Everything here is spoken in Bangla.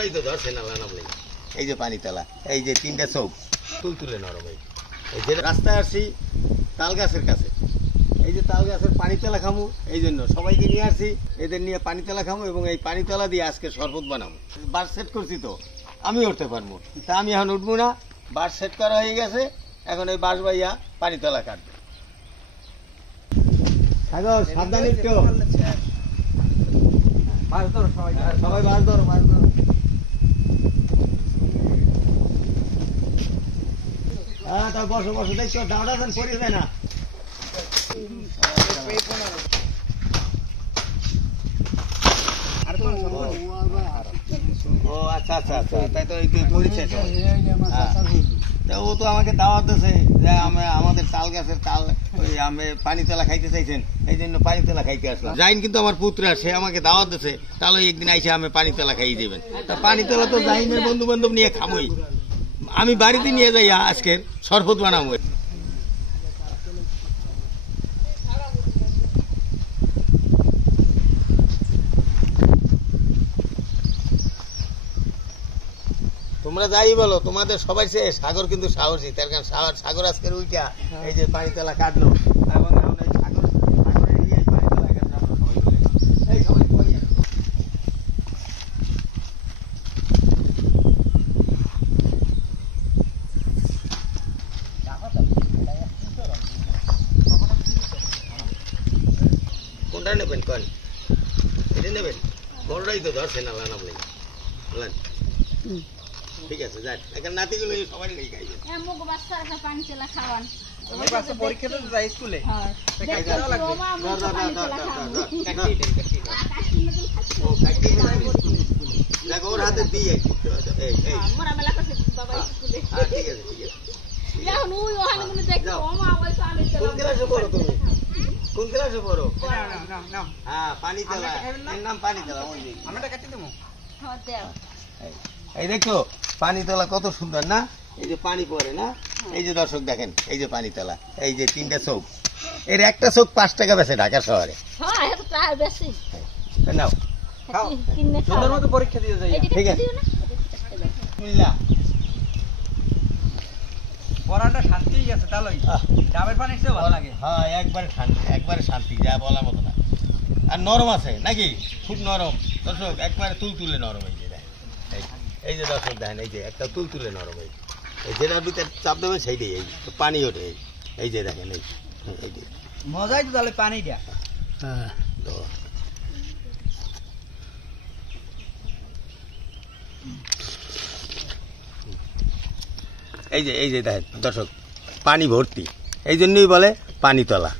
বড়টাই তো ধরছে না নামলে। এই যে পানিতলা, এই যে তিনটা চোখ তুলতুলে নরম। এই যে রাস্তায় আসছি তাল গাছের কাছে, এই যে তাল গাছের পানিতলা খামু, এই জন্য সবাইকে নিয়ে আসছি, এদের নিয়ে পানিতলা খামু এবং এই পানিতলা দিয়ে আজকে শরবত বানাবো। বার সেট করছি তো আমি উঠতে পারবো, তা আমি এখন উঠবো না। বার সেট করা হয়ে গেছে, এখন এই বাঁশ বাইয়া পানিতলা কাটবে। সাবধানে একটু সবাই মাছ ধরো, মাছ ধরো। হ্যাঁ তা বসো বসো, দেখছো দাওটা পড়ে যায় না। ও আচ্ছা আচ্ছা আচ্ছা, তাই তো পরিচয়। ও তো আমাকে দাওয়াত দিয়েছে যে আমাদের তাল গাছের তাল ওই আমি পানিতলা খাইতে চাইছেন, এই জন্য পানিতলা খাইতে আসলাম। যাইন কিন্তু আমার পুত্র সে আমাকে দাওয়াত দিয়েছে, তাহলে একদিন আইসে আমি পানিতলা খাইয়ে দেবেন। তা পানিতলা তো যাইনের বন্ধু বান্ধব নিয়ে খামই, আমি বাড়িতে নিয়ে যাই আজকের শরবত বানাবো। তোমরা যাই বলো, তোমাদের সবাই সে সাগর কিন্তু সাহসী, তার কারণ সাগর আজকের উইটা এই যে পানিতলা কাটলো এবং কোনটা নেবেন কন? এটা নেবেন? বড়টাই তো ধরছে না নামলে। ঠিক আছে, যাই এখন নাতিগুলো সবাই লেগে খাইবে। পানিতলা খাওয়ান পরীক্ষা তো যাই স্কুলে। দেখো ওর হাতে দিয়ে ঠিক আছে ঠিক আছে। কোন ক্লাসে পড়ো তুমি? কোন ক্লাসে পড়ো? হ্যাঁ পানিতলা, এর নাম পানিতলা। আমরা কাটি দেবো। এই দেখো পানিতলা কত সুন্দর না, এই যে পানি পড়ে না। এই যে দর্শক দেখেন, এই যে পানিতলা, এই যে তিনটা চোখ, এর একটা চোখ 5 টাকা বেচে ঢাকা শহরে। নাও সুন্দর মতো পরীক্ষা দিয়ে যাই। ঠিক আছে। পড়াটা শান্তি গেছে, তাহলে ডাবের পানি খেতে ভালো লাগে। হ্যাঁ একবারে ঠান্ডা, একবারে শান্তি, যা বলার মতো না। আর নরম আছে নাকি, খুব নরম দর্শক, একবারে তুলতুলে নরম। এই যে এই যে দর্শক দেখেন, এই যে একটা তুলতুলে নরম, এই যেটার ভিতরে চাপ দেবে সেইটাই এই পানি ওঠে। এই যে দেখেন, এই যে মজাই তো তাহলে পানিটা। হ্যাঁ তো এই যে দেখেন দর্শক, পানি ভর্তি, এই জন্যই বলে পানিতলা।